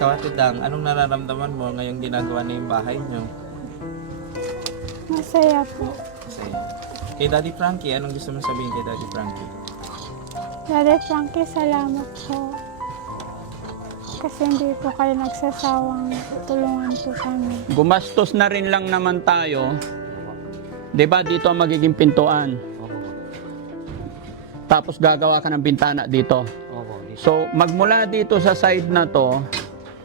Ate Dang, anong nararamdaman mo ngayong ginagawa na yung bahay niyo? Masaya po. Kasi, kay Daddy Frankie, anong gusto mo sabihin kay Daddy Frankie? Daddy Frankie, salamat po. Kasi hindi po kayo nagsasawang tulungan po kami. Gumastos na rin lang naman tayo. 'Di ba dito ang magiging pintuan? Tapos gagawa ka ng bintana dito. So, magmula dito sa side na to,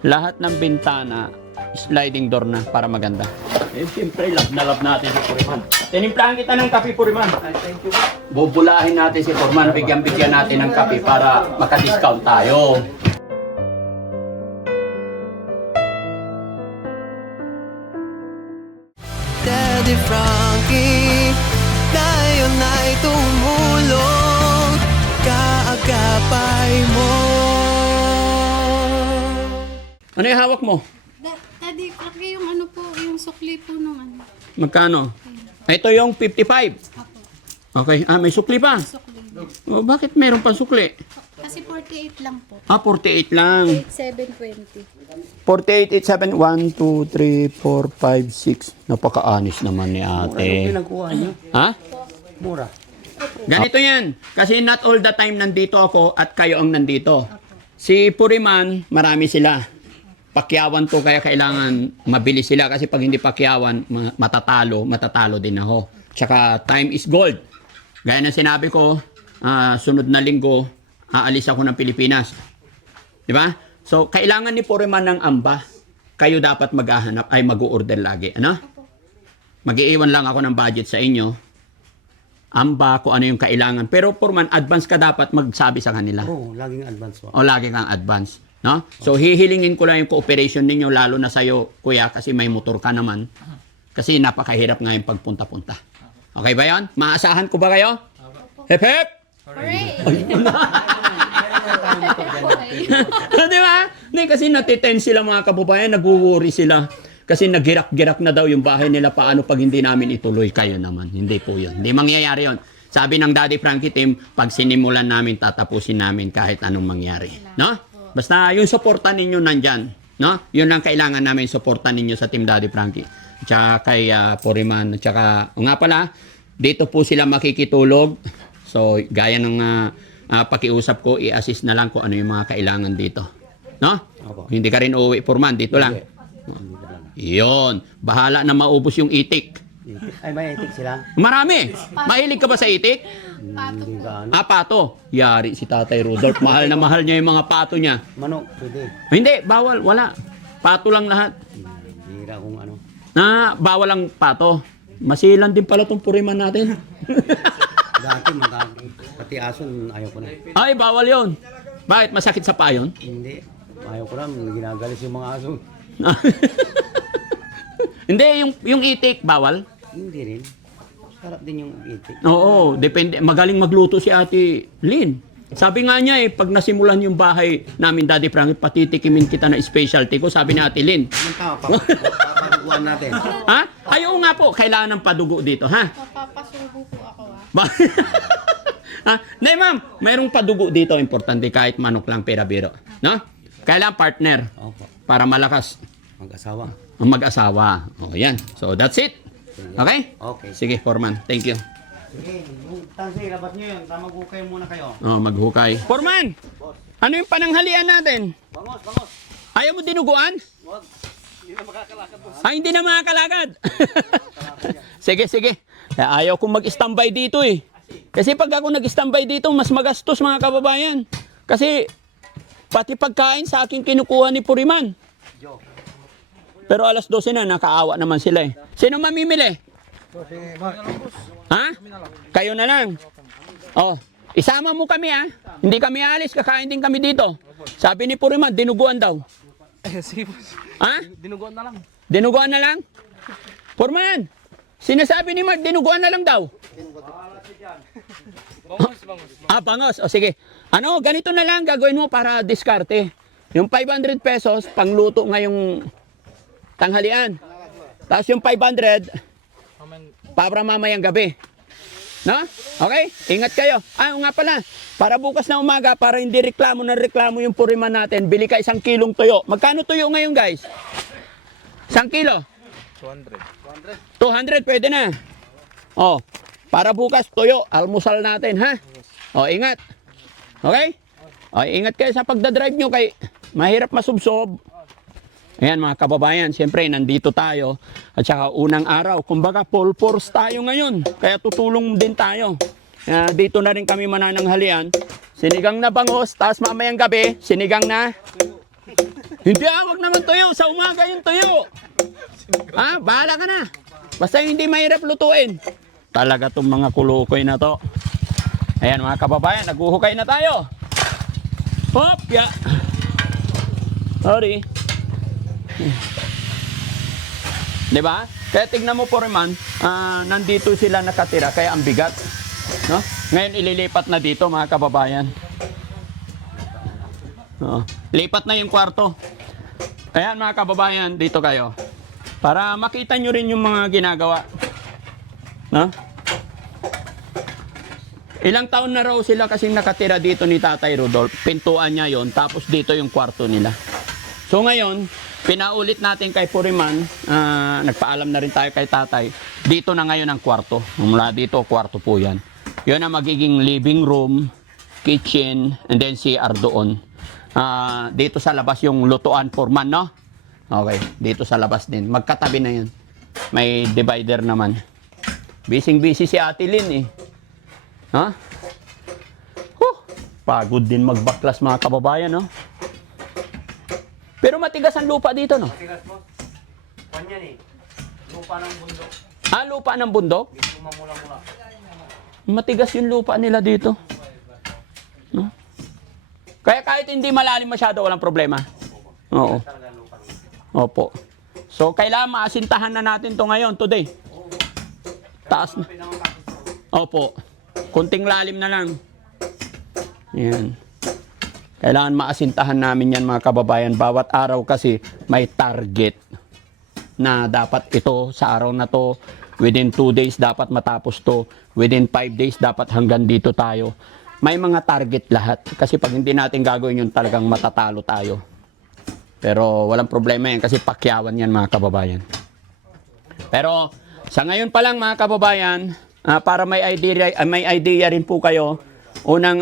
lahat ng bintana, sliding door na para maganda. Eh, siyempre, love na love natin si Puriman. Tinimplahan kita ng kape, Puriman. Thank you. Bubulahin natin si Puriman, bigyan-bigyan natin ng kape para maka-discount tayo. Daddy Frankie, tayo na'y tumulong, kaagapay mo. Ano yung hawak mo? Daddy, Frankie, yung ano po, yung sukli po nung ano. Magkano? Ito yung 55. Okay. Ah, may sukli pa. Sukli. Oh, bakit meron pang sukli? Kasi 48 lang po. Ah, 48 lang. 720. 48, 87, 1, 2, 3, 4, 5, 6. Napaka-anis naman ni ate. Pinagkuha niyo? Ha? Mura. Ganito yan. Kasi not all the time nandito ako at kayo ang nandito. Si Puriman, marami sila. Pakyawan to kaya kailangan mabilis sila. Kasi pag hindi pakyawan, matatalo din ako. Tsaka time is gold. Gaya ng sinabi ko, sunod na linggo, aalis ako ng Pilipinas. Di ba? So, kailangan ni Puriman ng amba. Kayo dapat maghahanap ay mag-order lagi. Ano? Mag-iiwan lang ako ng budget sa inyo. Amba, kung ano yung kailangan. Pero Puriman, advance ka dapat magsabi sa kanila. Oo, laging advance po. O lagi kang advance. No? So, hihilingin ko lang yung cooperation ninyo, lalo na sa'yo, kuya, kasi may motor ka naman. Kasi napakahirap nga yung pagpunta-punta. Okay ba yan? Maasahan ko ba kayo? Hep hep! Hooray! Di ba? Hindi, kasi natiten sila mga kababayan, nag-worry sila. Kasi nagirak-girak na daw yung bahay nila, paano pag hindi namin ituloy kayo naman. Hindi po yun. Hindi mangyayari yun. Sabi ng Daddy Frankie team, pag sinimulan namin, tatapusin namin kahit anong mangyari. No? Basta yung suporta ninyo nandyan. No? Yun lang kailangan namin, suporta ninyo sa Team Daddy Frankie. Tsaka kay Puriman. Tsaka, nga pala, dito po sila makikitulog. So, gaya ng pakiusap ko, i-assist na lang kung ano yung mga kailangan dito. No? Opo. Hindi ka rin uuwi, Purman. Dito lang. Yun. Bahala na maubos yung itik. Ay, may etik sila. Marami. Mahilig ka ba sa itik? Hindi ka ano. Pato. Yari si Tatay Rudolph. Mahal na mahal niya yung mga pato niya. Manok, pwede. Hindi, bawal. Wala. Pato lang lahat. Hira kung ano. Bawal ang pato. Masilan din pala itong Puriman natin. Dati, pati ason, ayaw ko na. Ay, bawal yon. Bakit? Masakit sa paa yun? Hindi. Ayaw ko na, ginagalis yung mga aso. Hindi, yung itik, bawal? Hindi rin. Sarap din yung etik. Oo, depende. Magaling magluto si Ate Lynn. Sabi nga niya pag nasimulan yung bahay namin, Daddy Frankie, patitikimin kita na specialty ko, sabi ni Ate Lynn. Anong tama pa? Papaduguan natin. Ha? Ayaw nga po, kailangan ng padugo dito, ha? Papapasubo po ako Hindi, ma'am, mayroong padugo dito, importante, kahit manok lang, pera biro. No? Kailangan partner, Opo. para malakas Mag-asawa. ang mag-asawa. O, yan. So, that's it. Okay? Okay. Sige, Foreman. Thank you. Sige, tansi, labas nyo yun. Tamag-ukay muna kayo. Oh, maghukay. Foreman! Ano yung pananghalian natin? Bangos, bangos. Ayaw mo dinuguan? Wag. Hindi na makakalakad po. Ay, hindi na makakalakad. Sige, sige. Ayaw kong mag-standby dito eh. Kasi pag ako nag-standby dito, mas magastos mga kababayan. Kasi pati pagkain sa akin kinukuha ni Puriman. Pero alas 12 na, nakaawa naman sila eh. Sino mamimili? Ha? Kayo na lang. Oh, isama mo kami ha. Hindi kami alis, kakain din kami dito. Sabi ni Puriman, dinuguan daw. Ha? Dinuguan na lang. Dinuguan na lang? Purman, sinasabi ni Mark, dinuguan na lang daw. Bangos. O sige. Ano, ganito na lang gagawin mo para diskarte. Yung 500 pesos, pangluto ngayong tanghalian. Tapos yung 500, para mamayang gabi. No? Okay? Ingat kayo. Nga pala, para bukas na umaga, para hindi reklamo yung puriman natin, bili ka 1 kilong tuyo. Magkano tuyo ngayon, guys? 1 kilo? 200. 200, pwede na. Oh, para bukas, tuyo, almusal natin, ha? Oh, ingat. Okay? Oh, ingat kayo sa pagdadrive nyo, kay mahirap masubsob. Ayan mga kababayan, siyempre nandito tayo at saka unang araw, kumbaga full force tayo ngayon, kaya tutulong din tayo. Dito na rin kami manananghalian, sinigang na bangos, tapos mamayang gabi, sinigang na... Hindi, wag naman tuyo, sa umaga yung tuyo. Bahala ka na. Basta hindi mahirap lutuin. Talaga itong mga kulukoy na to. Ayan mga kababayan, naghuhukay na tayo. Hop, ya. Sorry. Diba? Kaya tignan mo po Riman, nandito sila nakatira, kaya ang bigat. No? Ngayon ililipat na dito mga kababayan. Lipat na yung kwarto. Ayan mga kababayan, dito kayo. Para makita nyo rin yung mga ginagawa. No? Ilang taon na raw sila kasing nakatira dito ni Tatay Rudolph. Pintuan niya yon, tapos dito yung kwarto nila. So ngayon, pinaulit natin kay Puriman, nagpaalam na rin tayo kay Tatay, dito na ngayon ang kwarto. Mula dito, kwarto po yan. Yun ang magiging living room, kitchen, and then CR doon. Dito sa labas yung lutuan Foreman, no? Okay, dito sa labas din. Magkatabi na yan. May divider naman. Busy-busy si Ate Lynn eh. Ha? Pagod din magbaklas mga kababayan, no? Pero matigas ang lupa dito, no? Matigas mo. Kanyan eh. Lupa ng bundok. Lupa ng bundok? Dito mamula-mula. Matigas yung lupa nila dito. No? Kaya kahit hindi malalim masyado, walang problema. Oo. Opo. So, kailangan maasintahan na natin to ngayon, today. Taas na. Opo. Kunting lalim na lang. Yan. Kailangan maasintahan namin yan mga kababayan. Bawat araw kasi may target na dapat ito sa araw na to. Within 2 days dapat matapos to. Within 5 days dapat hanggang dito tayo. May mga target lahat. Kasi pag hindi natin gagawin yun talagang matatalo tayo. Pero walang problema yan kasi pakyawan yan mga kababayan. Pero sa ngayon pa lang mga kababayan, para may idea rin po kayo, unang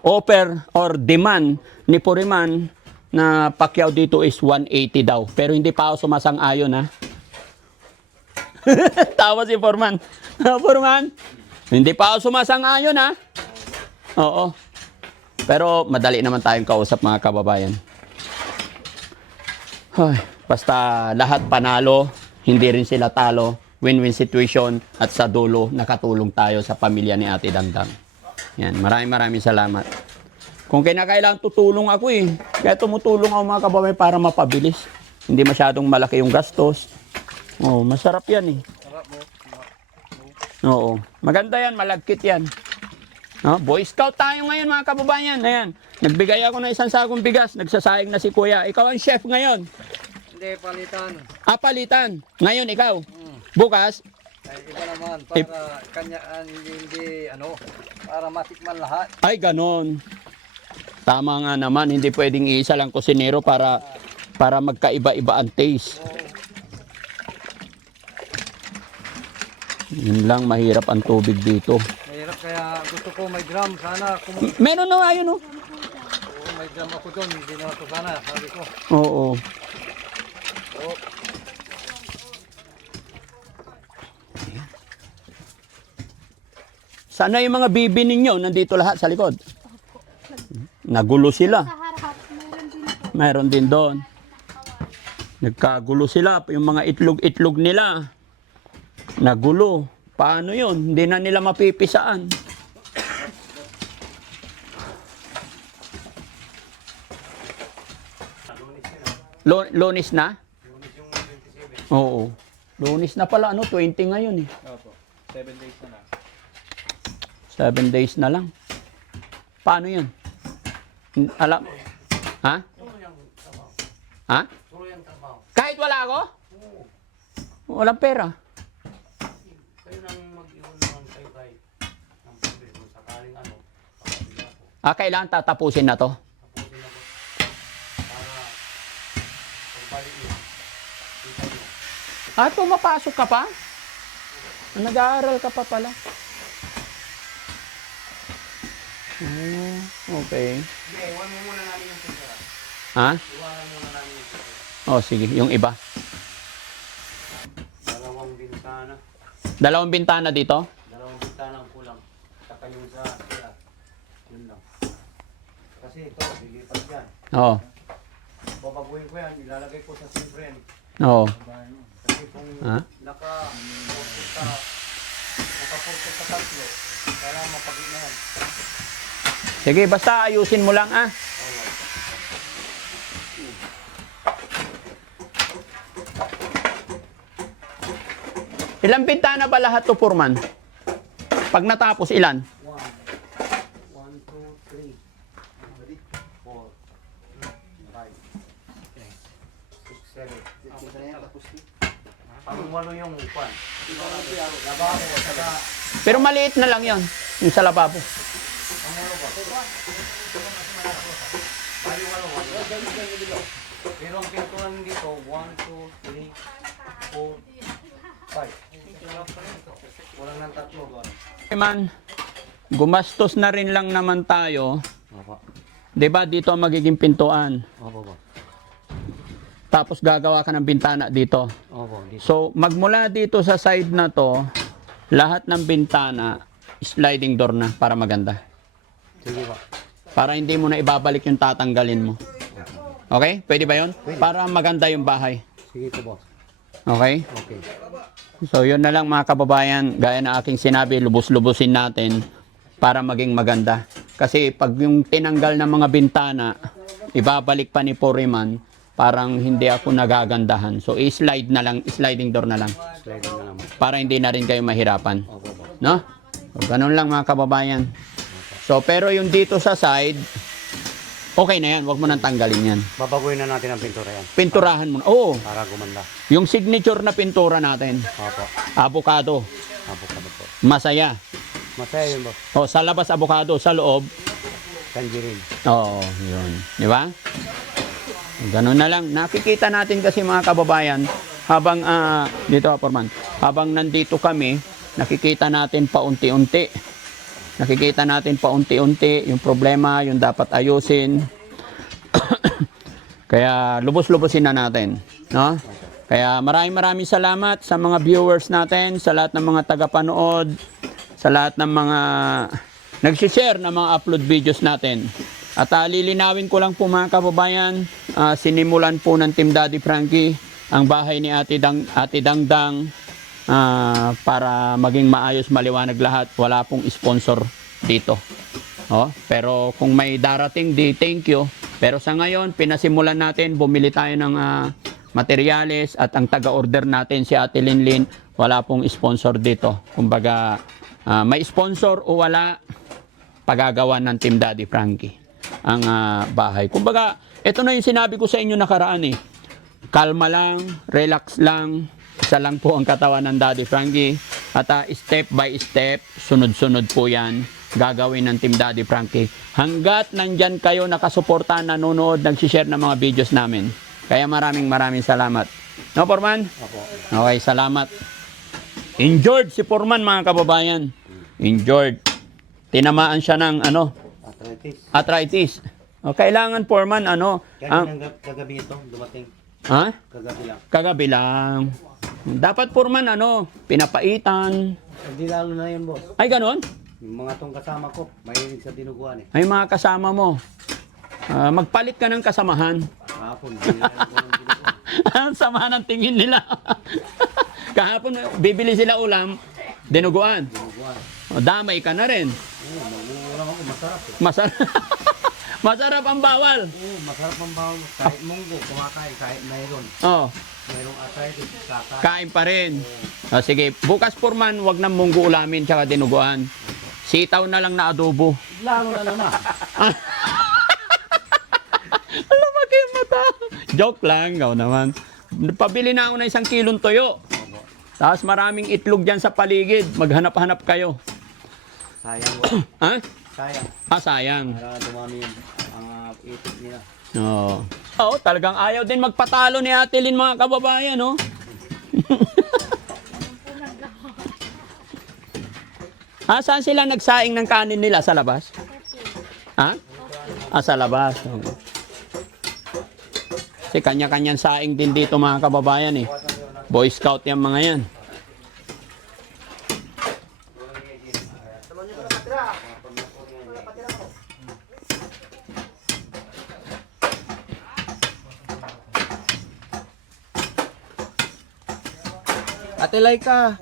offer or demand ni Puriman na pakyaw dito is 180 daw. Pero hindi pa ako sumasang-ayon, ha. Tawa si Foreman. Foreman, hindi pa ako sumasang-ayon, ha. Oo. Pero madali naman tayong kausap mga kababayan. Ay, basta lahat panalo, hindi rin sila talo. Win-win situation at sa dulo nakatulong tayo sa pamilya ni Ate Dangdang. Yan, maraming salamat. Kung kinakailangan tutulong ako eh. Kaya tumutulong ako mga kababayan para mapabilis. Hindi masyadong malaki yung gastos. Oh, masarap yan eh. Oo. Maganda yan, malagkit yan. Boy Scout tayo ngayon mga kababayan. Ayan. Nagbigay ako ng 1 sakong bigas. Nagsasayang na si Kuya. Ikaw ang chef ngayon. Hindi, palitan. Palitan. Ngayon ikaw. Bukas. Ay, iba naman, para kanyaan, hindi, para matikman lahat. Ay, ganon. Tama nga naman, hindi pwedeng isa lang kusinero para magkaiba-iba ang taste. Yun lang, mahirap ang tubig dito. Mahirap, kaya gusto ko may drum, sana. Meron na nga yun, oh. Oo, may drum ako doon, hindi na ako sana, sabi ko. Oo. Sana yung mga bibi ninyo, nandito lahat sa likod. Nagulo sila. Meron din doon. Nagkagulo sila. Yung mga itlog-itlog nila. Nagulo. Paano yun? Hindi na nila mapipisaan. Lunes na? Oo. Lunes na pala. 20 ngayon eh. Opo. 7 days na lang. 7 days na lang. Paano yun? Alam? Ha? Ha? Kahit wala ako? Walang pera. Kayo nang mag-iwan Kailangan tatapusin na to. Pumapasok ka pa? Nag-aaral ka pa pala. Okay. Iwan mo muna namin yung pintura. Ha? Iwanan muna namin yung pintura. Oh, sige. Yung iba. Dalawang bintana. Dalawang bintana dito? Dalawang bintana ang kulang. Saka yung sa sila. Yun lang. Kasi ito, lilipat yan. Oo. Babaguhin ko yan, ilalagay ko sa simprem. Oo. Kasi kung Ha? nakaporto sa tatlo, kailangan mapagit na yan. Sige, basta ayusin mo lang ah. Ilang bintana ba lahat to, Foreman? Pag natapos, ilan? 1, 2, 3, 4, 5, 6, 7. Pang walo yung upan. Lababo ko saka Pero maliit na lang yon, yung sa lababo. pero ang pintuan dito 1, 2, 3, 4, 5. Walang nang tatlo. Man, gumastos na rin lang naman tayo. Opo. 'Di ba dito ang magiging pintuan? Opo. Tapos gagawa ka ng bintana dito. Opo. So, magmula dito sa side na to, lahat ng bintana, sliding door na para maganda. Sige po. Para hindi mo na ibabalik yung tatanggalin mo. Okay? Pwede ba yun? Para maganda yung bahay. Sige po, boss. Okay? Okay. So, yun na lang mga kababayan. Gaya na aking sinabi, lubos-lubosin natin para maging maganda. Kasi pag yung tinanggal ng mga bintana, ibabalik pa ni Foreman, parang hindi ako nagagandahan. So, i-slide na lang, sliding door na lang. Sliding na lang. Para hindi na rin kayo mahirapan. Opo, boss. No? So, ganun lang mga kababayan. So, pero yung dito sa side, okay na yan. Huwag mo nang tanggalin yan. Babaguhin na natin ang pintura yan Pinturahan mo na. Oo. para gumanda. Yung signature na pintura natin. Opo. Avocado. Avocado po. Masaya. Masaya yun, boss. O, sa labas avocado, sa loob. Tangerine. Oo, yun. Di ba? Ganun na lang. Nakikita natin kasi mga kababayan, habang, dito Foreman, habang nandito kami, nakikita natin paunti-unti. Nakikita natin paunti-unti yung problema, yung dapat ayusin. Kaya lubos-lubosin na natin. No? Kaya maraming salamat sa mga viewers natin, sa lahat ng mga tagapanood, sa lahat ng mga nag-share ng mga upload videos natin. At lilinawin ko lang po mga kababayan, sinimulan po ng Team Daddy Frankie ang bahay ni Ate Dangdang para maging maayos, maliwanag lahat. Wala pong sponsor dito. Pero kung may darating, thank you. Pero sa ngayon, pinasimulan natin, bumili tayo ng materyales at ang taga-order natin si Ate Linlin, wala pong sponsor dito. Kumbaga, may sponsor o wala, pagagawa ng Team Daddy Frankie ang bahay. Kumbaga, ito na yung sinabi ko sa inyo nakaraan eh. Kalma lang, relax lang, isa lang po ang katawan ng Daddy Frankie. At step by step, sunod-sunod po yan, gagawin ng Team Daddy Frankie. Hanggat nandyan kayo nakasuporta, nanonood, nagsishare ng mga videos namin. Kaya maraming salamat. No, Foreman? Opo. Okay, salamat. Injured si Foreman mga kababayan. Injured. Tinamaan siya ng arthritis. O, kailangan Foreman Kagabi ito, dumating. ha? Kagabi lang. Kagabi lang. Dapat Foreman pinapaitan. Hindi lalo na yun, boss. Ay ganon? Yung mga tong kasama ko, mahilig sa dinuguan eh. Ay mga kasama mo. Magpalit ka ng kasamahan. Kahapon, hindi na ko ng dinuguan. Ang sama ng tingin nila. Kahapon bibili sila ulam, dinuguan. Dinuguan. O, damay ka na rin. Oo, magugulang ako, masarap eh. Masarap. Masarap ang bawal. Oo, masarap ang bawal. Kahit munggo, kumakain, kahit Oh, mayroong arthritis, kakain. kain pa rin. O, sige, bukas Foreman, wag ng munggo ulamin tsaka dinuguan. Sitaw na lang na adobo. Lalo na naman. Alam mo kayo mata. Joke lang, gaw naman. Pabili na ako ng 1 kilong toyo. Tapos maraming itlog dyan sa paligid. Maghanap-hanap kayo. Sayang, boss. Ha? Sayang. Sayang. Para dumami yung itik nila. Oo. Oo, talagang ayaw din magpatalo ni Ate Lynn, mga kababayan, no? Saan sila nagsaing ng kanin nila? Sa labas? Ha? Sa labas. Oo. Kasi kanya-kanyang saing din dito, mga kababayan, eh. Boy Scout yung mga yan. Ate Laika,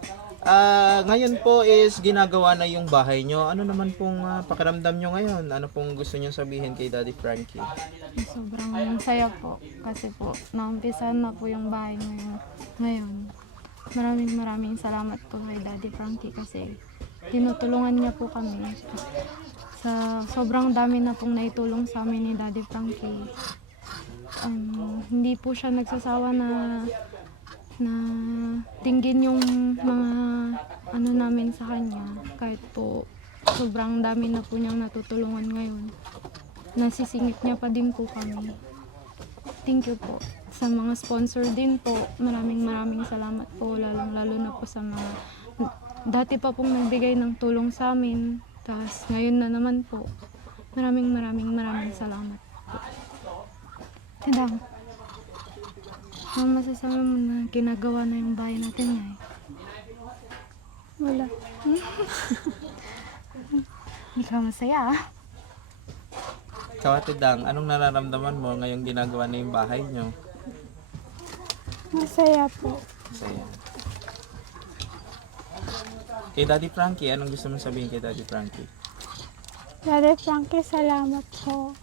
ngayon po is ginagawa na yung bahay nyo. Ano naman pong pakiramdam nyo ngayon? Ano pong gusto nyo sabihin kay Daddy Frankie? Sobrang saya po. Kasi po, naumpisahan na po yung bahay ngayon. Maraming salamat po kay Daddy Frankie kasi tinutulungan niya po kami. Sa sobrang dami na pong naitulong sa amin ni Daddy Frankie. Hindi po siya nagsasawa na tingin yung mga ano namin sa kanya. Kahit po sobrang dami na po niyang natutulungan ngayon. Nasisingit niya pa din po kami. Thank you po. Sa mga sponsor din po, maraming salamat po. Lalo na po sa mga dati pa pong nagbigay ng tulong sa amin. Tapos ngayon na naman po. Maraming salamat po. Tidang. Ang masasabi mo na ginagawa na yung bahay natin ngayon? Wala. Hindi ka masaya ah. Ikaw, Ate Dang, anong nararamdaman mo ngayong ginagawa na yung bahay nyo? Masaya po. Masaya. Kay Daddy Frankie, anong gusto mong sabihin kay Daddy Frankie? Daddy Frankie, salamat po.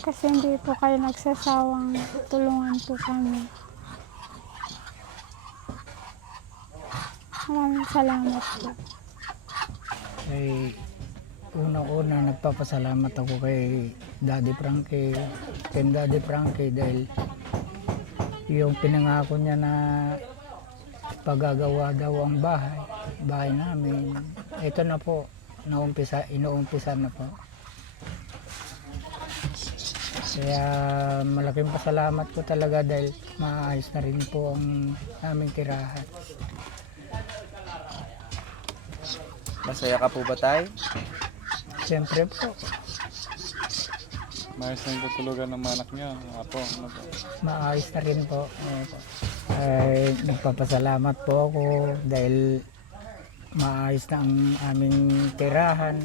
Kasi hindi po kayo nagsasawang tulungan po kami. Maraming salamat po. Ay, unang-una nagpapasalamat ako kay Daddy Frankie, Team Daddy Frankie dahil yung pinangako niya na paggagawa daw ang bahay namin. Ito na po, inuumpisa na po. Kaya malaking pasalamat ko talaga dahil maayos na rin po ang aming tirahan. Masaya ka po ba, Tay? Siyempre po, Maayos na yung tutulugan ng anak niya. Apo, ano ba? maayos na rin po. Ay, nagpapasalamat po ako dahil maayos na ang aming tirahan.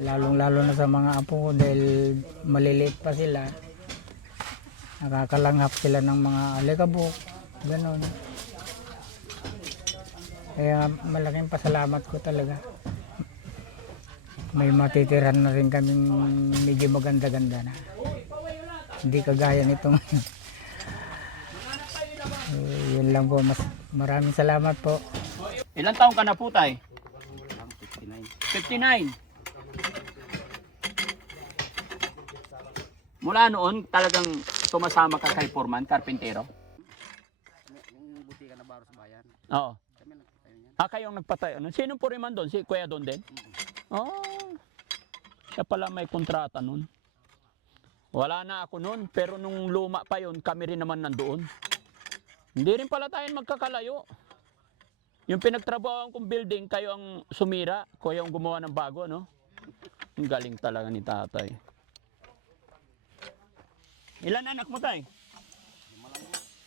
Lalong-lalo na sa mga apo ko dahil maliliit pa sila. Nakakalanghap sila ng mga alikabok, gano'n. Kaya malaking pasalamat ko talaga. May matitiran na rin kaming medyo maganda-ganda na. Hindi kagaya nito ngayon. Yun lang po. Maraming salamat po. Ilang taong ka na po, Tay? 59. Mula noon, talagang sumasama ka kay Foreman, karpintero? Yung buti ka na baro sa bayan. Oo. Kami nagpatayo niyan. Kayong nagpatay. Ano? Sinong Foreman doon? Si Kuya Don din? Oo. Siya pala may kontrata nun. Wala na ako nun, pero nung luma pa yun, kami rin naman nandoon. Hindi rin pala tayo magkakalayo. Yung pinagtrabahoan kong building, kayo ang sumira, kuya ang gumawa ng bago, no? Ang galing talaga ni tatay. Ilan anak mo, Tay?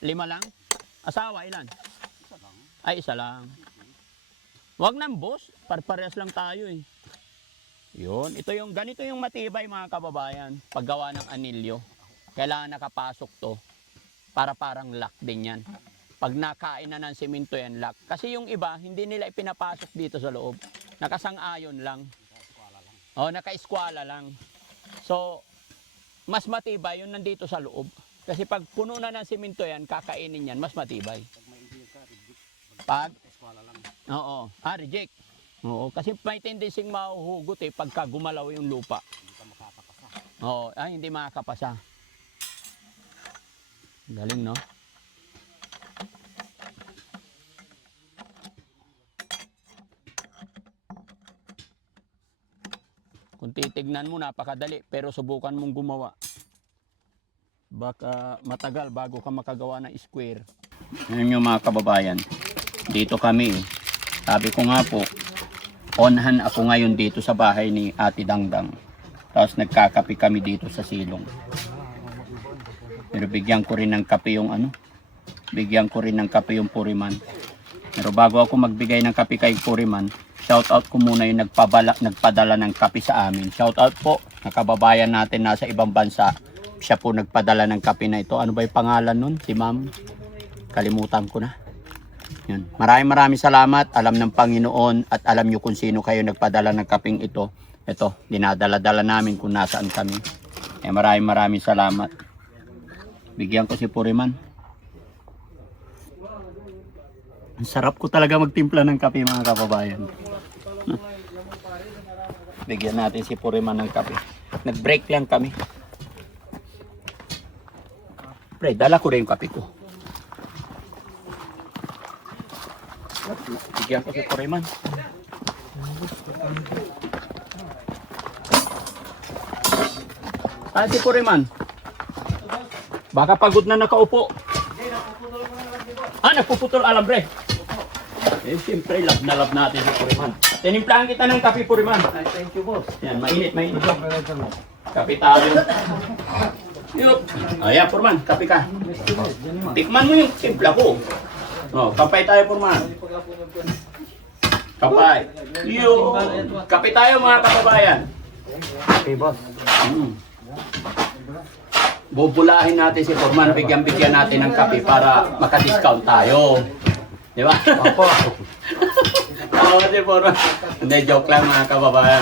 5 lang. Asawa, ilan? Isa lang. Ay, isa lang. Wag nang boss, parehas lang tayo eh. Yun, ganito yung matibay mga kababayan, paggawa ng anilyo. Kailangan nakapasok to para parang lock din yan. Pag nakain na ng simento yan, lock. Kasi yung iba, hindi nila ipinapasok dito sa loob. Nakasang-ayon lang. O, naka-eskwala lang. So, mas matibay yung nandito sa loob. Kasi pag puno na ng simento yan, kakainin yan, mas matibay. Pag may engineer ka, reject. Pag? Eskwala lang. Oo. Reject. Oo. Kasi may tendency mahuhugot pagka gumalaw yung lupa. Hindi ka makakapasa. Oo. Hindi makakapasa. Galing, no? Kung titignan mo, napakadali, pero subukan mong gumawa. Baka matagal bago ka makagawa ng square. Ngayon yung mga kababayan, dito kami. Sabi ko nga po, onhan ako ngayon dito sa bahay ni Ate Dangdang. Tapos nagkakape kami dito sa silong. Pero bigyan ko rin ng kape yung bigyan ko rin ng kape yung Puriman. Pero bago ako magbigay ng kape kay Puriman, shout out ko muna yung nagpadala ng kape sa amin. Shout out po, nakababayan natin nasa ibang bansa. Siya po nagpadala ng kape na ito. Ano ba yung pangalan nun? Si ma'am? Kalimutan ko na. Yun. Maraming salamat. Alam ng Panginoon at alam nyo kung sino kayo nagpadala ng kapeng ito. Ito, dinadala-dala namin kung nasaan kami. Eh, maraming salamat. Bigyan ko si Puriman. Ang sarap ko talaga magtimpla ng kape, mga kababayan. Bigyan natin si Puriman ng kape. Nag-break lang kami. Pre, dala ko rin yung kape ko. Bigyan ko si Puriman. Si Puriman. Baka pagod na nakaupo. Nagpuputol alambre. Eh, siyempre, love na love natin si Puriman. Tinimplahan kita ng kape, Puriman. Thank you, boss. Yan, mainit. Kape tayo. Yup. Ayan, Puriman, kape ka. Tikman mo yung timpla ko. Kapay tayo, Puriman. Kapay. Kape tayo, mga kababayan. Okay, boss. Bubulahin natin si Puriman, bigyan natin ng kape para maka-discount tayo. Di ba? Opo. Tawa si Puriman. Hindi, joke lang, mga kababayan.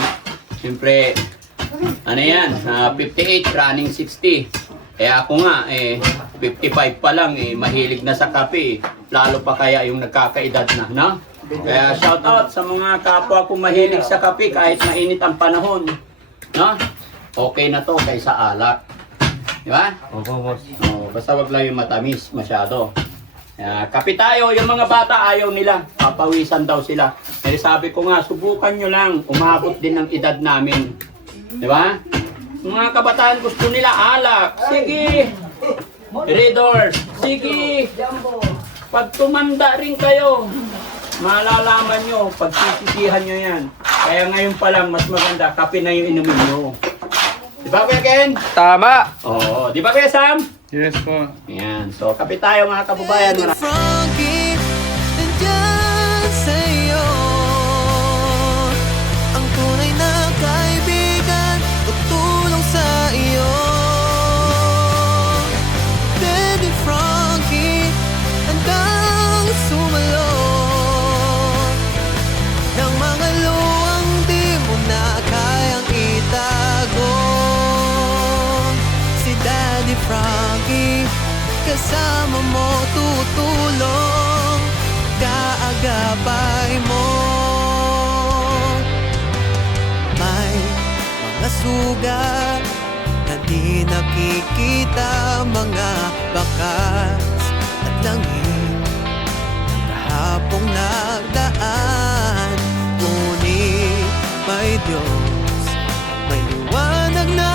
Siyempre, ano yan, 58 running 60. Ako nga, 55 pa lang, mahilig na sa kape. Lalo pa kaya yung nagkakaedad na, no? Kaya shout out sa mga kapwa kong mahilig sa kape kahit mainit ang panahon. No? Okay na to kaysa alak. Di ba? Opo, boss. Basta wag lang yung matamis masyado. Kape tayo, yung mga bata ayaw nila. Papawisan daw sila. Pero sabi ko nga, subukan nyo lang. Umabot din ng edad namin. Di ba? Mga kabataan gusto nila alak. Sige. Readers. Sige. Pag tumanda rin kayo, malalaman nyo, pagsisisihan nyo yan. Kaya ngayon pa lang, mas maganda, kape na yung inumin nyo. Di ba, Kuya Ken? Tama! Oo. Di ba, Kuya Sam? Yes po. Yan. So, kape tayo, mga kababayan. Daddy Frankie, nandyan sa'yo. Ang tunay na kaibigan, tutulong sa iyo. Daddy Frankie, handang sumalo ng mga luwang di mo na kayang itago. Si Daddy Frankie, kasama mo tutulong, kaagapay mo. May mga sugat na di nakikita, mga bakas at langit ng kahapong nagdaan. Ngunit may Diyos, may liwanag na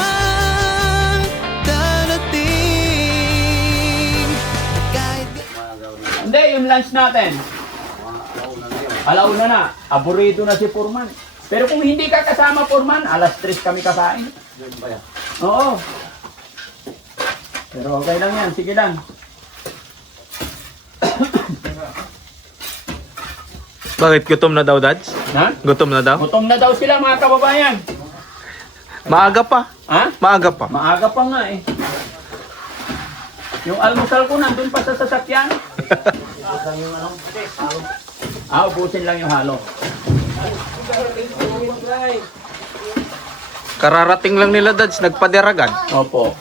darating. At kahit Hindi, yung lunch natin. Alauna na. Aburido na si Puriman. Pero kung hindi ka kasama, Puriman, alas 3 kami kakain. Oo. Pero okay lang yan. Sige lang. Bakit gutom na daw, Dads? Ha? Gutom na daw? Gutom na daw sila, mga kababayan. Maaga pa. Ha? Maaga pa. Maaga pa nga eh. Yung almusal ko nandun pa sa sasakyan. Ubusin lang yung halo. Kararating lang nila, Dads. Nagpadiragan. Opo.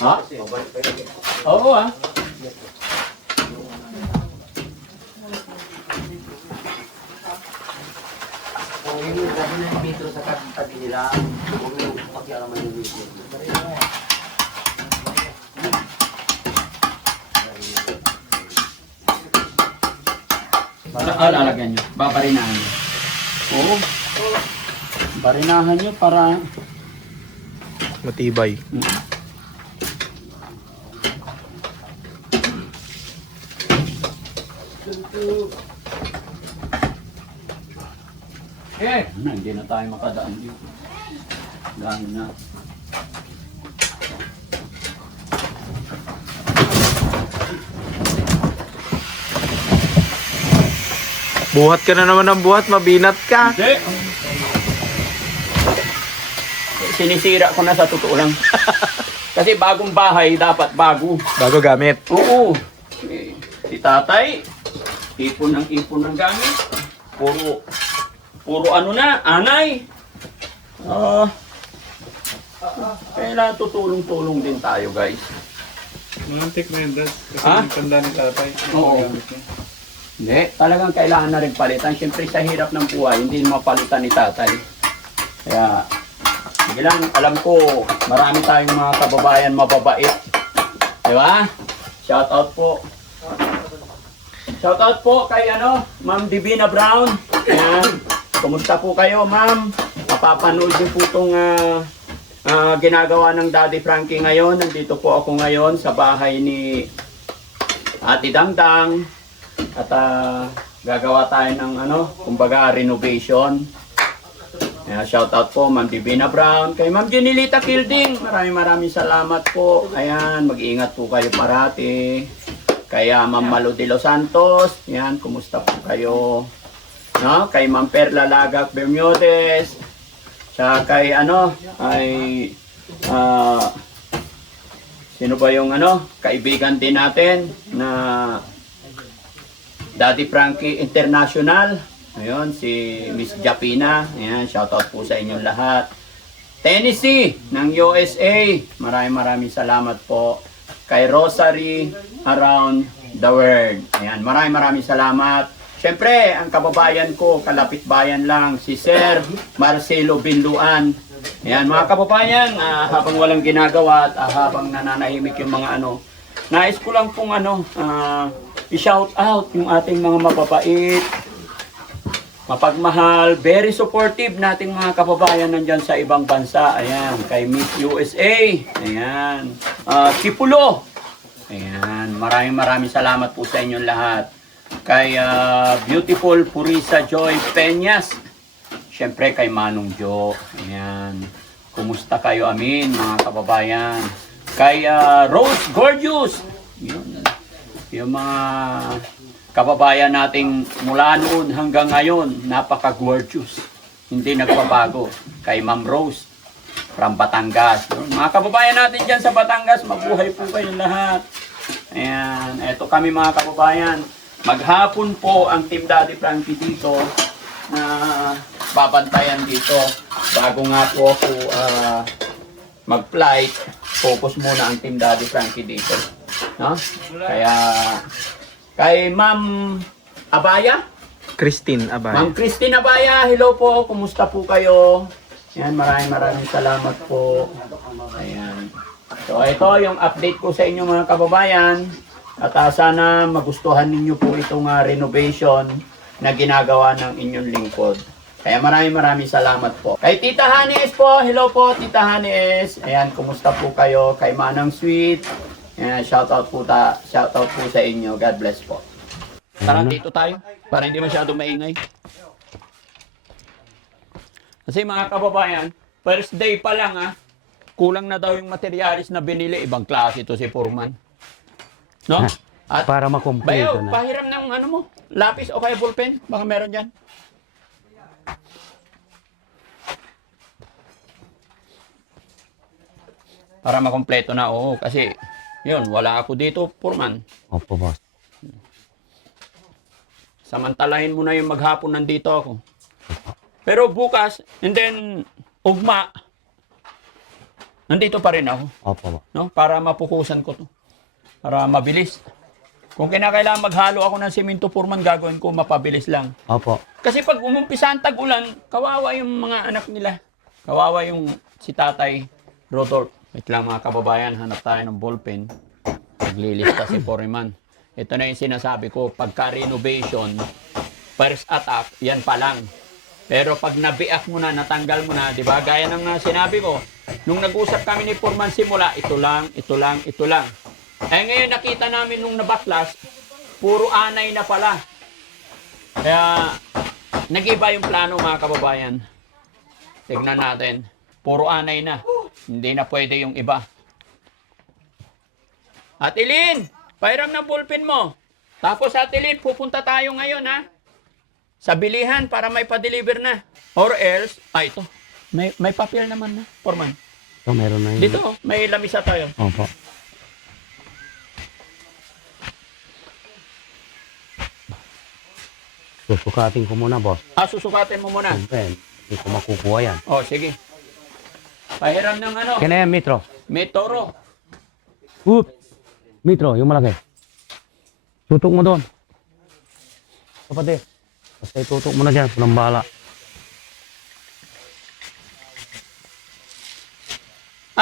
Ha? Oo ah. Yung kasi na yung metro sa tabi nila, huwag na yung pakialaman yung metro. Lalagyan nyo. Babarinahan nyo. Oo. Barinahan nyo para... Matibay. Hindi na tayo makadaan dito. Dahil na. Buhat ka na naman ng buhat, mabinat ka. Hindi. Sinisira ko na sa totoo lang. Kasi bagong bahay, dapat bago. Bago gamit. Oo. Si tatay, ipon ng gamit. Puro ano na, anay. Kailangan tutulong-tulong din tayo, guys. Manantik na yun, Dad. Kasi Ha? yung tanda ni tatay. Oo. Gamit niya. Hindi, talagang kailangan na rin palitan. Siyempre sa hirap ng buhay, hindi mapalitan ni tatay. Kaya, sige lang, alam ko, marami tayong mga kababayan mababait. Di ba? Shout out po. Shout out po kay Ma'am Divina Brown. Ayan. Kumusta po kayo, ma'am? Mapapanood niyo po itong ginagawa ng Daddy Frankie ngayon. Nandito po ako ngayon sa bahay ni Ate Dangdang. At gagawa tayo ng kumbaga renovation. Shout out po Ma'am Divina Brown, kay Ma'am Junilita Kilding. Maraming salamat po. Ayan, mag-iingat po kayo parati. Kaya Ma'am Malo de los Santos, yan, kumusta po kayo? No? Kay Ma'am Perla Lagak Bermiodes. Tsaka kay sino ba yung kaibigan din natin na Daddy Frankie International. Ayun, si Miss Japina. Ayan, shoutout po sa inyong lahat. Tennessee ng USA. Maraming salamat po. Kay Rosary around the world. Ayan, maraming salamat. Siyempre, ang kababayan ko, kalapit bayan lang, si Sir Marcelo Binluan. Ayan, mga kababayan, habang walang ginagawa at habang nananahimik yung mga nais ko lang pong i-shout out yung ating mga mababait, mapagmahal, very supportive nating mga kababayan nandyan sa ibang bansa. Ayan, kay Miss USA. Ayan, Kipulo. Ayan, maraming salamat po sa inyong lahat. Kay Beautiful Purisa Joy Peñas. Siyempre kay Manong Jo. Ayan, kumusta kayo amin mga kababayan? Kay Rose Gorgeous. Yung mga kababayan nating mula noon hanggang ngayon, napaka-gorgeous. Hindi nagpabago. Kay Ma'am Rose from Batangas. Mga kababayan natin dyan sa Batangas, mabuhay po kayong lahat. Ayan, eto kami mga kababayan. Maghapon po ang Team Daddy Frankie dito na babantayan dito. Bago nga po ako mag-flight, focus muna ang Team Daddy Frankie dito. No? Kaya kay Ma'am Abaya? Christine Abay. Ma'am Christine Abaya, hello po. Kumusta po kayo? Ayan, maraming salamat po. Ayan. So ito yung update ko sa inyo mga kababayan. At sana magustuhan ninyo po itong renovation na ginagawa ng inyong lingkod. Kaya maraming salamat po. Kay Tita Hanes po, hello po Tita Hanes. Ayan, kumusta po kayo? Kay Manang Sweet. Ayan, shoutout po sa inyo. God bless po. Tara dito tayo para hindi masyadong maingay. Kasi mga kababayan, first day pa lang kulang na daw yung materialis na binili. Ibang klase ito si Foreman. No? At Para makumpleto Bayo, na. pahiram ng mo, lapis o kaya ballpen. Baka meron dyan. Para makumpleto na, oo. Kasi, yun, wala ako dito, Foreman. Opo, boss. Samantalahin mo na yung maghapon nandito ako. Pero bukas, and then, ugma, nandito pa rin ako. Opo, boss. No? Para mapukusan ko to. Para mabilis. Kung kinakailangan maghalo ako ng simento, Foreman, gagawin ko mapabilis lang. Opo. Kasi pag umumpisa ang tag-ulan, kawawa yung mga anak nila. Kawawa yung si Tatay Rodolph. Wait lang mga kababayan, hanap tayo ng ballpen. Naglilista si Foreman. Ito na yung sinasabi ko, pagka-renovation, first attack, yan pa lang. Pero pag nabiak mo na, natanggal mo na, di ba? Gaya ng sinabi ko, nung nag-usap kami ni Foreman simula, ito lang, ito lang, ito lang. Eh ngayon nakita namin nung nabaklas, puro anay na pala. Kaya, nag-iba yung plano mga kababayan. Tignan natin. Puro anay na. Hindi na pwede yung iba. Atilin, pairam ng ballpen mo. Tapos Atilin, pupunta tayo ngayon ha. Sa bilihan para may pa-deliver na. Or else, ito. May papel naman na, Foreman. So, meron na yun. Dito, may lamisa tayo. Opo. Susukatin ko muna, boss. Susukatin mo muna. Siyempre, hindi ko makukuha yan. Oh, sige. Pahiram ng ano, Kaya na yan, Mitro. may toro. Oop! Mitro, yung malaki. Tutok mo doon. Kapatid. Basta itutok mo na dyan. Pulang bala.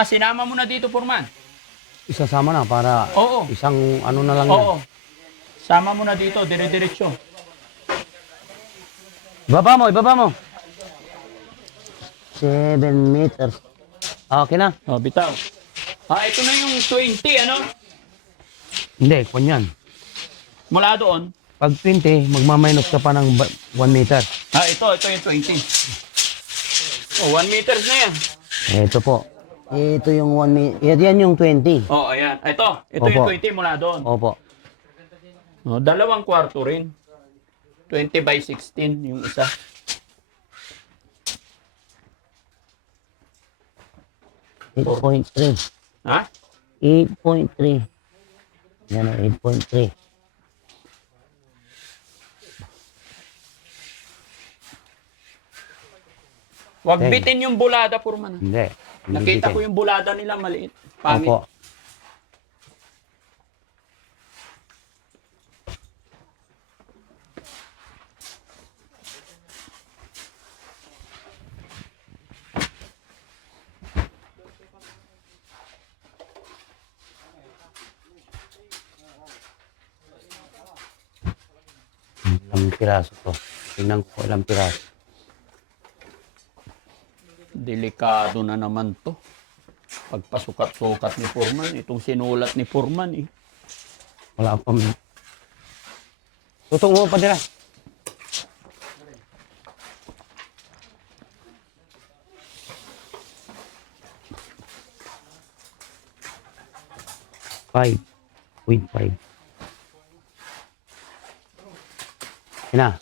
Sinama mo na dito, Foreman. Isasama na para Oo. isang ano na lang yan. Oo. Sama mo na dito, dire-diretso. Ibaba mo, ibaba mo. 7 meters. Okay na. Oh, bitaw. Ito na yung 20, ano? Hindi, kung yan. Mula doon. Pag 20, magmaminus ka pa ng 1 meter. Ito yung 20. Oh, 1 meters na yan. Ito po. Ito yung 1 meter. Yan yung 20. Oh, ayan. Ito Opo. yung 20 mula doon. Opo. Oh, 2 kwarto rin. 20 by 16 yung isa. $8.3. Ha? 8.3. Yan ang 8.3. Huwag Ten. bitin yung bulada, Foreman. Hindi. Nakita ko yung bulada nila maliit. Pangit. Opo. Ilang piraso to. Tingnan ko ilang piraso. Delikado na naman to. Pagpasukat-sukat ni Foreman. Itong sinulat ni Foreman eh. Wala pa. Tutong mo pa nila. Five. 5. Ina.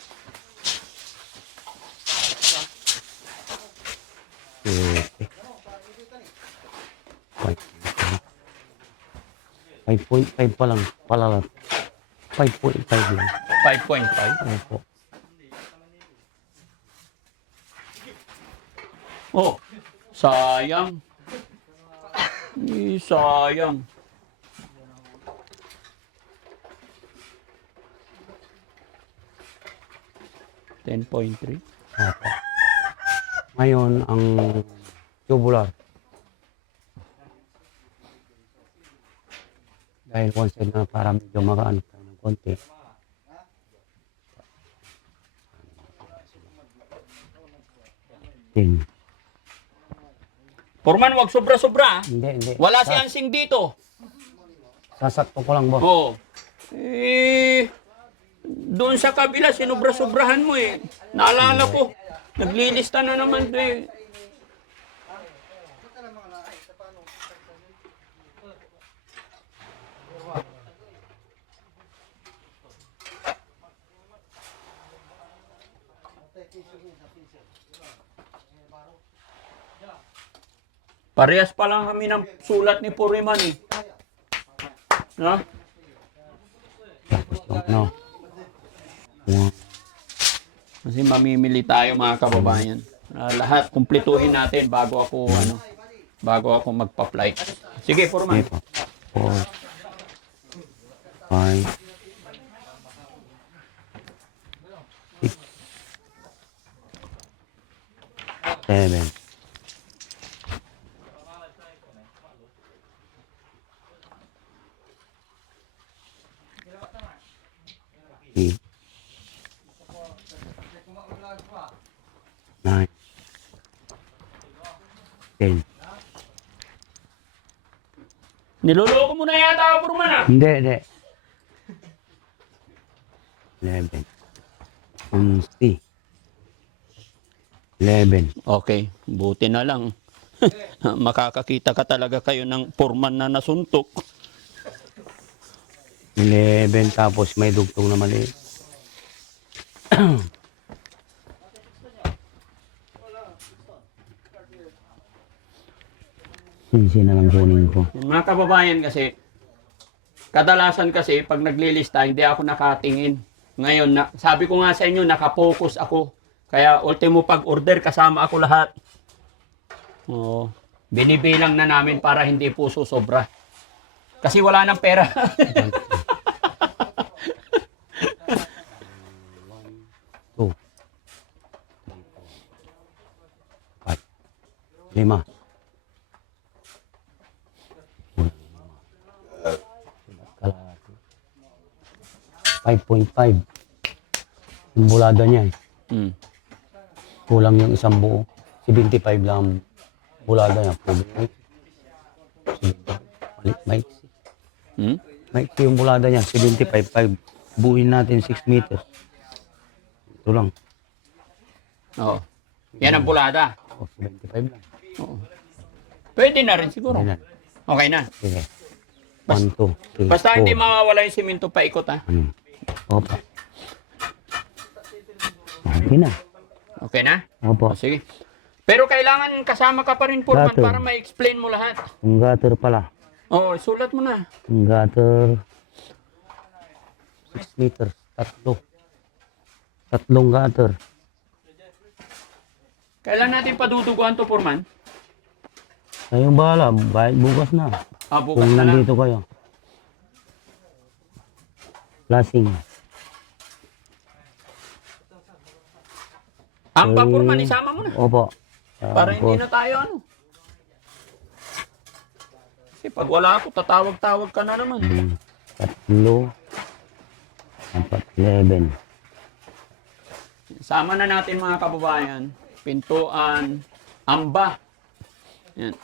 Okay. 5.5 pa lang. Pala 5.5 lang. 5.5. Opo. Oh, sayang. Sayang. $10.3. Opo. Ngayon, ang tubular. Dahil one side na para medyo makaano tayo ng konti. Tin. Foreman, wag sobra-sobra. Hindi. Wala si Ansing dito. Sasakto ko lang, boss. Oh. Doon sa kabila, sinubra-sobrahan mo eh. Naalala ko. Naglilista na naman to eh. Parehas pa lang kami ng sulat ni Foreman eh. Ha? No. Kasi mamimili tayo mga kababayan. Lahat kumpletuhin natin bago ako magpa-flight. Sige, Foreman. 4, 5, 6, 7. 8, 9, 10. Niloloko mo na yata ako, Purman ah. Hindi. 11. 11. 11. Okay, buti na lang. Makakakita ka talaga kayo ng Purman na nasuntok. 11 tapos may dugtong na mali. Sinsi na lang kunin ko. Mga kababayan kasi, kadalasan kasi pag naglilista, hindi ako nakatingin. Ngayon, sabi ko nga sa inyo, nakapokus ako. Kaya ultimo pag-order, kasama ako lahat. Oo. Binibilang na namin para hindi po sobra. Kasi wala nang pera. 2, 3, 4, 5. 5.5. Yung bulada niya eh. Hmm. Kulang yung isang buo. 75 lang ang bulada niya. Maiksi. Hmm? Maiksi yung bulada niya. 75.5. Buuin natin 6 meters. Ito lang. Oo. Yan ang bulada. 75 lang. Oo. Pwede na rin siguro. Ayan. Okay na. Sige. 1, 2, 3, Basta hindi 4. mawawala yung simento pa ikot ha. Opo. Okay na. Okay na? Opo. O, sige. Pero kailangan kasama ka pa rin, Purman, Gato. para ma-explain mo lahat. Yung gutter pala. Oo, sulat mo na. Yung gutter. 6 meters. 3. Tatlong gutter. Kailan natin paduduguan to, Purman? Kayong bahala. Kahit bukas na. Ah, bukas Kung na lang. nandito kayo. Lasing. Ang pa, Purman, isama mo na. Opo. Para hindi na tayo ano. Kasi pag wala ako, tatawag-tawag ka na naman. 3. 4, 11. Sama na natin mga kababayan. Pintuan, amba. Yan.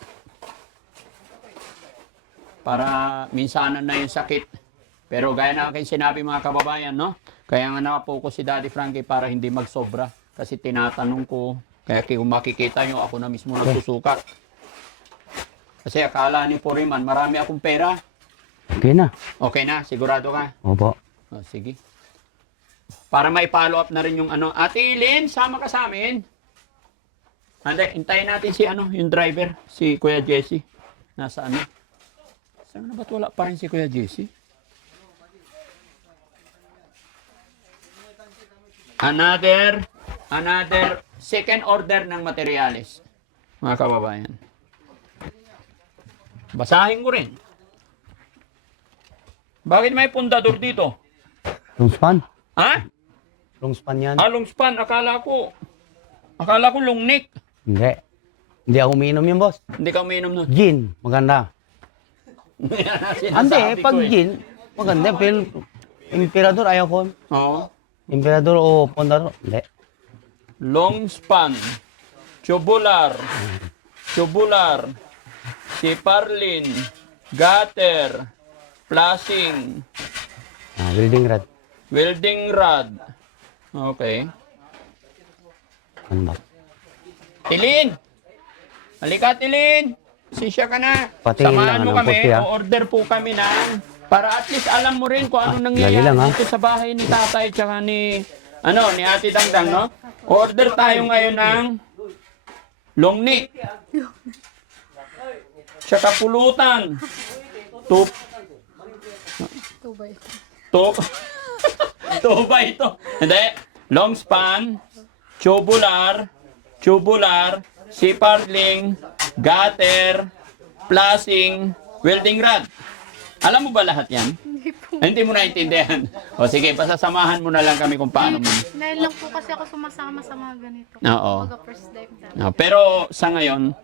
Para minsanan na yung sakit. Pero gaya na aking sinabi mga kababayan, no? Kaya nga nakapokus si Daddy Frankie para hindi magsobra. Kasi tinatanong ko, kaya kung makikita nyo, ako na mismo nagsusukat. Kasi akala ni Puriman, marami akong pera. Okay na. Okay na, sigurado ka? Opo. Oh, sige. Para mai-follow up na rin yung ano. Ate Eileen, sama ka sa amin. Ande, hintayin natin si ano, yung driver, si Kuya Jesse. Nasa ano? Saan na ba't wala pa rin si Kuya Jesse? Another second order ng materyales. Mga kababayan. Basahin ko rin. Bakit may pundador dito? Long span? Ha? Long span yan? Long span, akala ko long neck. Hindi. Hindi ako umiinom yun, boss. Hindi ka uminom nun. Gin, maganda. Hindi, pag gin, maganda. Pero emperador, ayaw ko. Oo. Emperador o pondador, hindi. Long span, tubular, siparlin, gutter, flashing, Welding rod. Okay. Ano ba? Tilin! Halika, Tilin! Sisya ka na. Patingin Samahan lang mo ng kami. poste, ha? O-order po kami ng para at least alam mo rin kung anong dali nangyayari lang, ha? dito sa bahay ni tatay tsaka ni Ate Dangdang, no? Order tayo ngayon ng long neck. Tsaka pulutan. Two by ito. Hindi. Long span, tubular, siparling, gutter, flashing, welding rod. Alam mo ba lahat yan? Hindi mo naintindihan. O sige, pasasamahan mo na lang kami kung paano mo. Dahil lang po kasi ako sumasama sa mga ganito. Oo. Mga first time na. No, pero sa ngayon,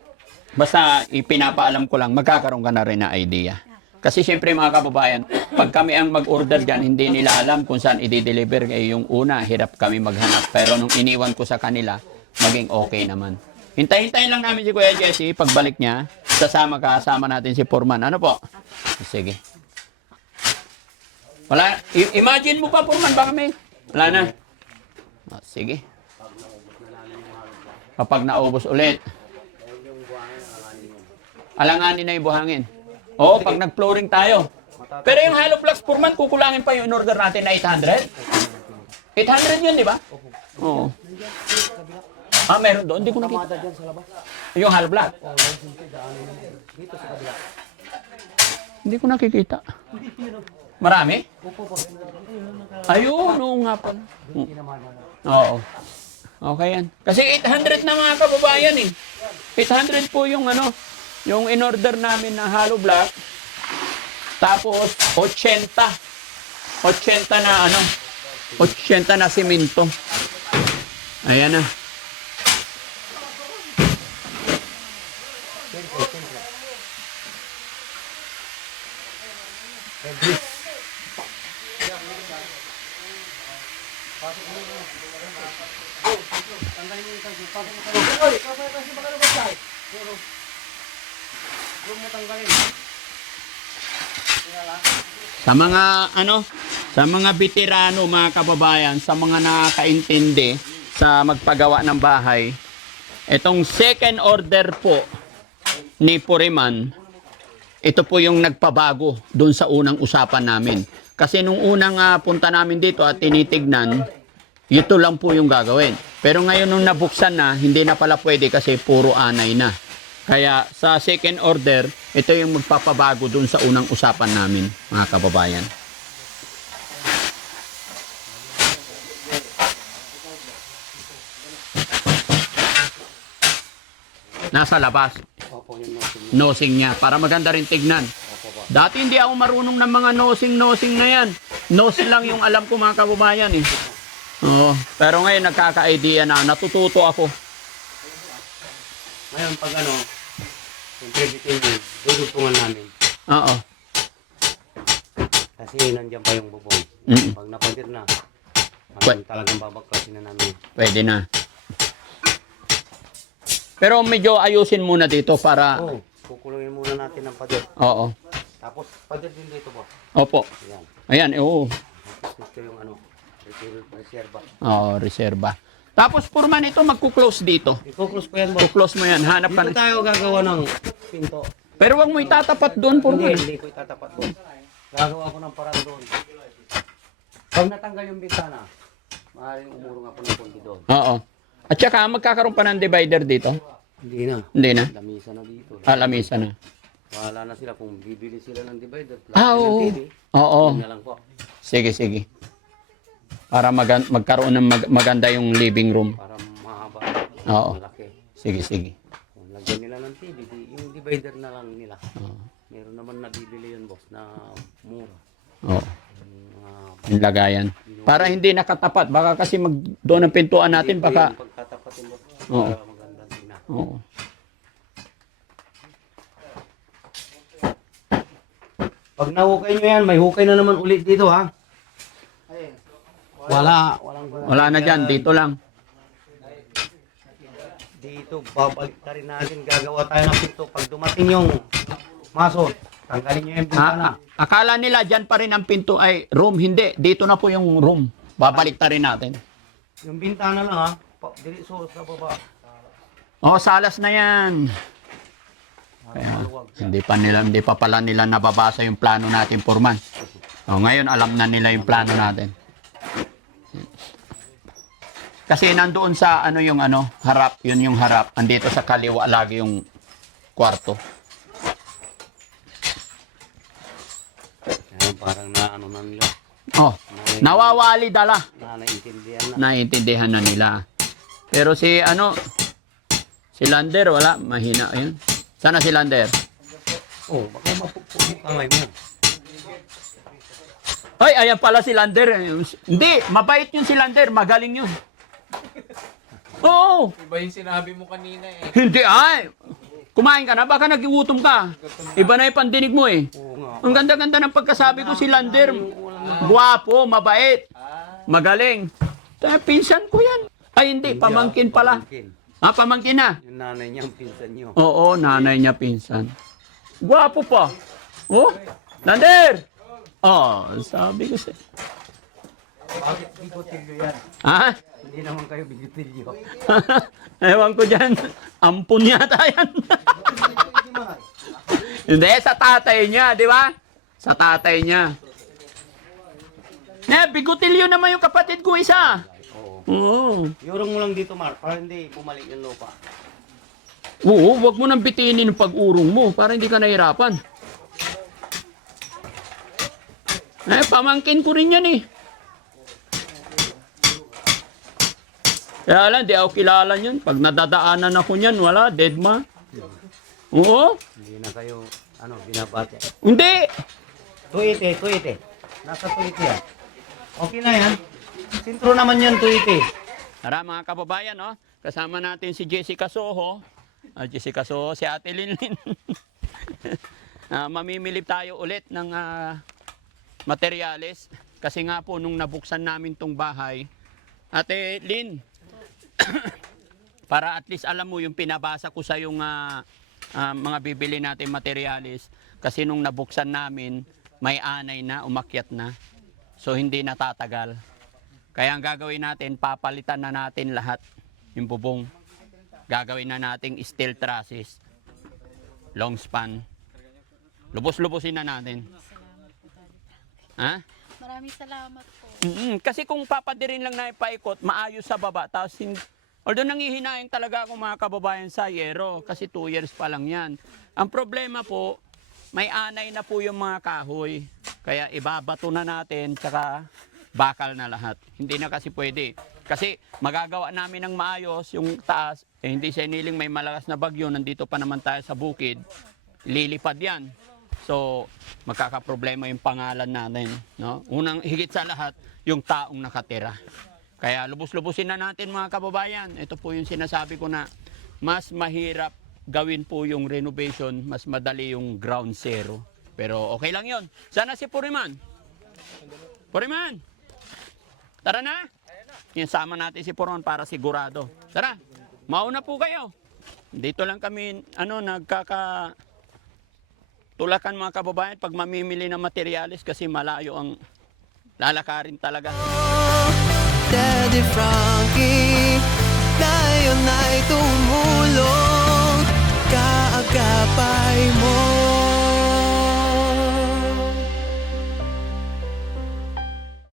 basta ipinapaalam ko lang, magkakaroon ka na rin na idea. Kasi siyempre mga kababayan, pag kami ang mag-order dyan, hindi nila alam kung saan i-deliver. Yung una, hirap kami maghanap. Pero nung iniwan ko sa kanila, maging okay naman. Hintay-hintayin lang namin si Kuya Jesse. Pagbalik niya, kasama natin si Foreman. Ano po? Sige. Wala. Imagine mo pa, Foreman, baka may... Wala na. Sige. Kapag naubos ulit. Alanganin na yung buhangin. Oo, pag nag-flooring tayo. Pero yung hollow blocks, Foreman, kukulangin pa yung in-order natin na 800? 800 yun, di ba? Oo. Meron doon. Hindi ko nakita. Yung hollow block. Hindi ko nakikita. Marami? Ayun, oo nga pala. Oo. Okay yan. Kasi 800 na mga kababayan eh. 800 po yung ano, yung in-order namin na hollow block. Tapos 80. 80 na ano, 80 na simento. Ayan na. Sa mga ano, sa mga veterano, mga kababayan, sa mga nakakaintindi sa magpagawa ng bahay, itong second order po ni Foreman, ito po yung nagpabago doon sa unang usapan namin. Kasi nung unang punta namin dito at tinitignan, ito lang po yung gagawin. Pero ngayon nung nabuksan na, hindi na pala pwede kasi puro anay na. Kaya sa second order, ito yung magpapabago dun sa unang usapan namin, mga kababayan. Nasa labas. Nosing niya, para maganda rin tignan. Dati hindi ako marunong ng mga nosing na yan. Nose lang yung alam ko, mga kababayan eh. Oo, pero ngayon nagkaka-idea na, natututo ako. Ngayon, pag ano, siyempre bitin yun, dudugtungan namin. Oo. Kasi nandiyan pa yung bubong. Mm. Pag napantir na, Pwe- talagang babaklasin na namin. Pwede na. Pero medyo ayusin muna dito para... Oo, kukulungin muna natin ang pader. Oo. Tapos, pader din dito po. Opo. Ayan. Ayan, oo. Tapos ito yung ano, reserva. Oo, reserva. Tapos, Foreman, ito magkuklose dito. I-focus ko yan mo. Kuklose mo yan, hanap ka Dito na. tayo gagawa ng pinto. Pero wag mo itatapat doon, Foreman. Hindi ko itatapat doon. Gagawa ko ng parang doon. Pag natanggal yung bintana, maaaring umurong ako ng konti doon. Oo. At saka, magkakaroon pa ng divider dito? Hindi na. Hindi na. Lamisa na dito. Lamisa na. Wala na sila kung bibili sila ng divider. Oo. Ng TV, Oo. yun na lang po. Sige, sige. Para magkaroon ng maganda yung living room. Para mahaba. Oo. Malaki. Sige, sige. Kung lagyan nila ng TV, yung divider na lang nila. Oo. Meron naman nabibili yun, boss, na mura. Oo. Yung mga Yung lagayan. Para hindi nakatapat. Baka kasi doon ang pintuan natin, hindi po baka... yung pagtatapatin, boss. Oo. Para maganda din na. Oo. Pag nahukay nyo yan, may hukay na naman ulit dito, ha? Wala na dyan. Dito lang. Dito, babalik na rin natin. Gagawa tayo ng pinto. Pag dumating yung maso, tanggalin nyo yung bintana. Akala nila dyan pa rin ang pinto ay room. Hindi. Dito na po yung room. Babalik ta rin natin. Yung bintana lang, ha? Dili so sa baba. Oh, salas na yan. Kaya, hindi pa pala nila nababasa yung plano natin, Foreman. Oh, ngayon alam na nila yung plano natin. Kasi nandoon sa harap, yun yung harap. Andito sa kaliwa lagi yung kwarto. Yan, parang na na nila. Oh, nawawali dala. Naiintindihan na. Naiintindihan na nila. Pero si Lander, wala. Mahina yun. Sana si Lander? Oh, baka mapupuk yung kamay mo. Ay, ayan pala si Lander. Hindi, mabait yun si Lander. Magaling yun. Oo. Iba yung sinabi mo kanina eh. Hindi, ay. Kumain ka na, baka nagiutom ka. Iba na yung pandinig mo eh. Oo nga. Ang ganda-ganda ng pagkasabi ko si Lander. Guwapo, mabait, magaling. Pinsan ko yan. Ay, hindi. Pamangkin pala. Ah, pamangkin na. Yung nanay niya, ang pinsan niyo. Oo, nanay niya pinsan. Gwapo pa. Oh, Lander! Oh, sabi ko sa'yo. Bakit bigotilyo yan? Ha? Hindi naman kayo bigotilyo. Ewan ko dyan. Ampun yata yan. Hindi, sa tatay niya, di ba? Sa tatay niya. Bigutilyo naman yung kapatid ko isa. Oo. Iurong mo lang dito, Mark, para hindi bumalik yung lupa. Oo, wag mo nang bitinin yung pag-urong mo para hindi ka nahirapan. Pamangkin ko rin yan eh. Kaya lang, di ako kilala niyan. Pag nadadaanan ako niyan, wala, dead ma. Oo? Hindi na kayo, binabati. Hindi. Tuite. Nasa tuite yan. Okay na yan. Sintro naman yan, tuite. Tara mga kababayan, no? Kasama natin si Jessica Soho. Jessica Soho, si Ate Linlin. Mamimili tayo ulit ng materyales. Kasi nga po, nung nabuksan namin tong bahay, Ate Lin, para at least alam mo yung pinabasa ko sa yung mga bibili natin materyales. Kasi nung nabuksan namin, may anay na, umakyat na. So hindi natatagal. Kaya ang gagawin natin, papalitan na natin lahat yung bubong. Gagawin na nating steel trusses, long span. Lubos-lubosin na natin. Ha? Maraming salamat po. Kasi kung papadirin lang na ipaikot, maayos sa baba. Tapos, although nangihinayin talaga ako mga kababayan sa yero, kasi 2 years pa lang yan. Ang problema po, may anay na po yung mga kahoy. Kaya ibabato na natin, tsaka bakal na lahat. Hindi na kasi pwede. Kasi magagawa namin ng maayos yung taas, hindi sa iniling may malakas na bagyo, nandito pa naman tayo sa bukid, lilipad yan. So, magkakaproblema yung pangalan natin. No? Unang higit sa lahat, yung taong nakatira. Kaya lubos-lubusin na natin mga kababayan. Ito po yung sinasabi ko na mas mahirap gawin po yung renovation, mas madali yung ground zero. Pero okay lang yon. Sana si Puriman. Puriman! Tara na! Sama natin si Puriman para sigurado. Tara, mauna po kayo. Dito lang kami tulakan mga kababayan pag mamimili ng materyales kasi malayo ang lalakarin talaga. Daddy Frankie, ngayon ay tumulong, kaagapay mo